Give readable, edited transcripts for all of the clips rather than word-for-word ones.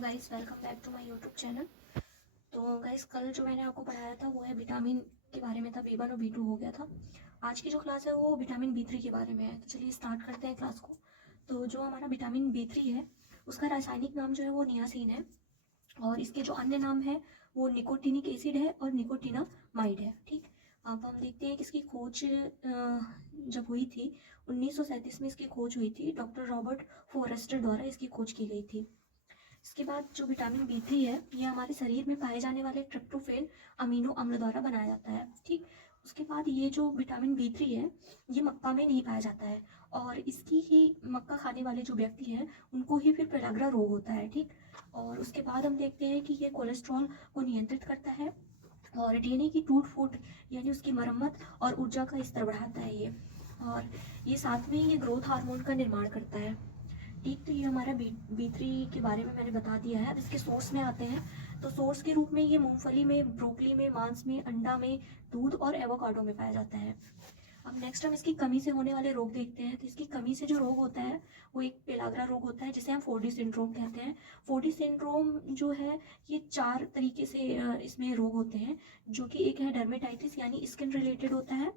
Guys welcome back to my YouTube channel. तो guys कल जो मैंने आपको पढ़ाया था वो है विटामिन के बारे में था, B1 और B2 हो गया था। आज की जो क्लास है वो विटामिन B3 के बारे में है। तो चलिए स्टार्ट करते हैं क्लास को। तो जो हमारा विटामिन B3 है उसका रासायनिक नाम जो है वो नियासिन है, और इसके जो अन्य नाम है वो निकोटिनिक एसिड है और निकोटिनामाइड है। ठीक, अब हम देखते हैं कि इसकी खोज जब हुई थी 1937 में इसकी खोज हुई थी। डॉक्टर रॉबर्ट फॉरेस्टर द्वारा इसकी खोज की गई थी। इसके बाद जो विटामिन B3 है ये हमारे शरीर में पाए जाने वाले ट्रिप्टोफैन अमीनो अम्ल द्वारा बनाया जाता है। ठीक, उसके बाद ये जो विटामिन B3 है ये मक्का में नहीं पाया जाता है, और इसकी ही मक्का खाने वाले जो व्यक्ति हैं उनको ही फिर पेलाग्रा रोग होता है। ठीक, और उसके बाद हम देखते हैं कि ये कोलेस्ट्रॉल को नियंत्रित करता है और डीएनए की टूट फूट यानी उसकी मरम्मत और ऊर्जा का स्तर बढ़ाता है ये, और ये साथ में ये ग्रोथ हार्मोन का निर्माण करता है। ठीक, तो ये हमारा B3 के बारे में मैंने बता दिया है। अब इसके सोर्स में आते हैं। तो सोर्स के रूप में ये मूंगफली में, ब्रोकली में, मांस में, अंडा में, दूध और एवोकाडो में पाया जाता है। अब नेक्स्ट हम इसकी कमी से होने वाले रोग देखते हैं। तो इसकी कमी से जो रोग होता है वो एक पेलाग्रा रोग होता है जिसे हम 4D सिंड्रोम कहते हैं। 4D सिंड्रोम जो है ये 4 तरीके से इसमें रोग होते हैं, जो कि एक है डर्मेटाइटिस यानी स्किन रिलेटेड होता है,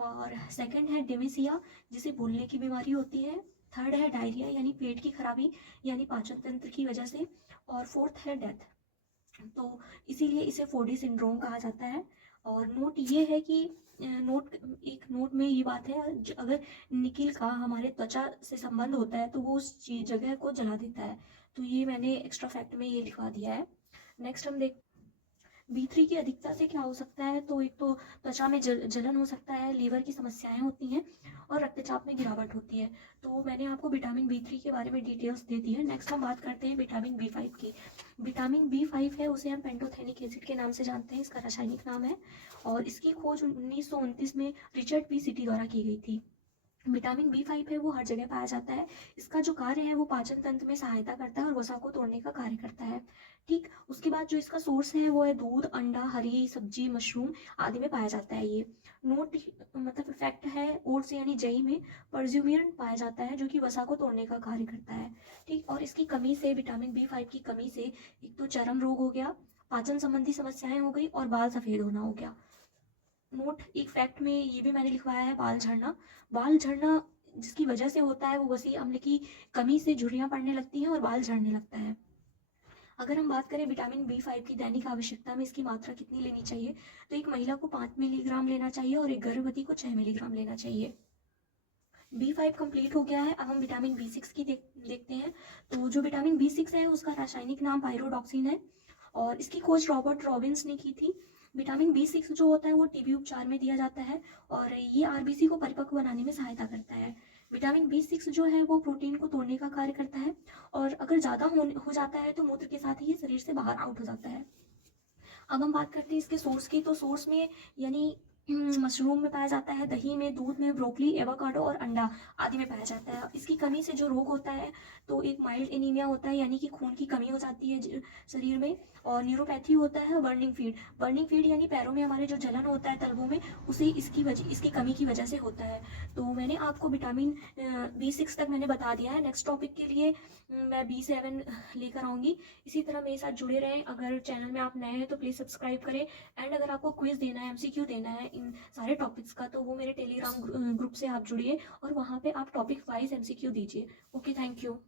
और सेकंड है डिमेसिया जिसे भूलने की बीमारी होती है, थर्ड है डायरिया यानी पेट की खराबी यानी पाचन तंत्र की वजह से, और फोर्थ है डेथ। तो इसीलिए इसे 4D सिंड्रोम कहा जाता है। और नोट ये है कि नोट में ये बात है, अगर निकिल का हमारे त्वचा से संबंध होता है तो वो उस जगह को जला देता है। तो ये मैंने एक्स्ट्रा फैक्ट में ये लिखवा दिया है। नेक्स्ट हम देख B3 की अधिकता से क्या हो सकता है। तो एक तो त्वचा में जलन हो सकता है, लीवर की समस्याएं होती हैं और रक्तचाप में गिरावट होती है। तो मैंने आपको विटामिन B3 के बारे में डिटेल्स दे दी है। नेक्स्ट हम बात करते हैं विटामिन B5 की। विटामिन B5 है उसे हम पेंटोथेनिक एसिड के नाम से जानते हैं, इसका रासायनिक नाम है, और इसकी खोज 1929 में रिचर्ड पी सिटी द्वारा की गई थी। विटामिन B5 है वो हर जगह पाया जाता है। इसका जो कार्य है वो पाचन तंत्र में सहायता करता है और वसा को तोड़ने का कार्य करता है। ठीक, उसके बाद जो इसका सोर्स है वो है दूध, अंडा, हरी सब्जी, मशरूम आदि में पाया जाता है ये। नोट मतलब फैक्ट है, ओट्स यानी जई में परज्यूमिन पाया जाता है जो कि वसा को तोड़ने का कार्य करता है। ठीक, और इसकी कमी से, विटामिन B5 की कमी से एक तो चर्म रोग हो गया, पाचन संबंधी समस्याएं हो गई और बाल सफेद होना हो गया। नोट एक फैक्ट में ये भी मैंने लिखवाया है, बाल झड़ना। बाल झड़ना जिसकी वजह से होता है वो वसी अम्ल की कमी से झुर्रियां पड़ने लगती हैं और बाल झड़ने लगता है। अगर हम बात करें विटामिन B5 की दैनिक आवश्यकता में इसकी मात्रा कितनी लेनी चाहिए, तो एक महिला को 5 मिलीग्राम लेना चाहिए और एक गर्भवती को 6 मिलीग्राम लेना चाहिए। B5 कंप्लीट हो गया है। अब हम विटामिन B6 की देखते हैं। तो जो विटामिन B6 है उसका रासायनिक नाम पायरोडॉक्सिन है, और इसकी खोज रॉबर्ट रॉबिन्स ने की थी। विटामिन B6 जो होता है वो टीबी उपचार में दिया जाता है, और ये आरबीसी को परिपक्व बनाने में सहायता करता है। विटामिन B6 जो है वो प्रोटीन को तोड़ने का कार्य करता है, और अगर ज़्यादा हो जाता है तो मूत्र के साथ ही ये शरीर से बाहर आउट हो जाता है। अब हम बात करते हैं इसके सोर्स की। तो सोर्स में यानी मशरूम में पाया जाता है, दही में, दूध में, ब्रोकली, एवोकाडो और अंडा आदि में पाया जाता है। इसकी कमी से जो रोग होता है तो एक माइल्ड एनीमिया होता है यानी कि खून की कमी हो जाती है शरीर में, और न्यूरोपैथी होता है, बर्निंग फीड यानी पैरों में हमारे जो जलन होता है तलवों में, उसे इसकी कमी की वजह से होता है। तो मैंने आपको विटामिन B6 तक मैंने बता दिया है। नेक्स्ट टॉपिक के लिए मैं B7 लेकर आऊँगी। इसी तरह मेरे साथ जुड़े रहें। अगर चैनल में आप नए हैं तो प्लीज़ सब्सक्राइब करें, एंड अगर आपको क्विज देना है, MCQ देना है इन सारे टॉपिक्स का, तो वो मेरे टेलीग्राम ग्रुप से आप जुड़िए और वहाँ पे आप टॉपिक वाइज MCQ दीजिए। Okay, thank you.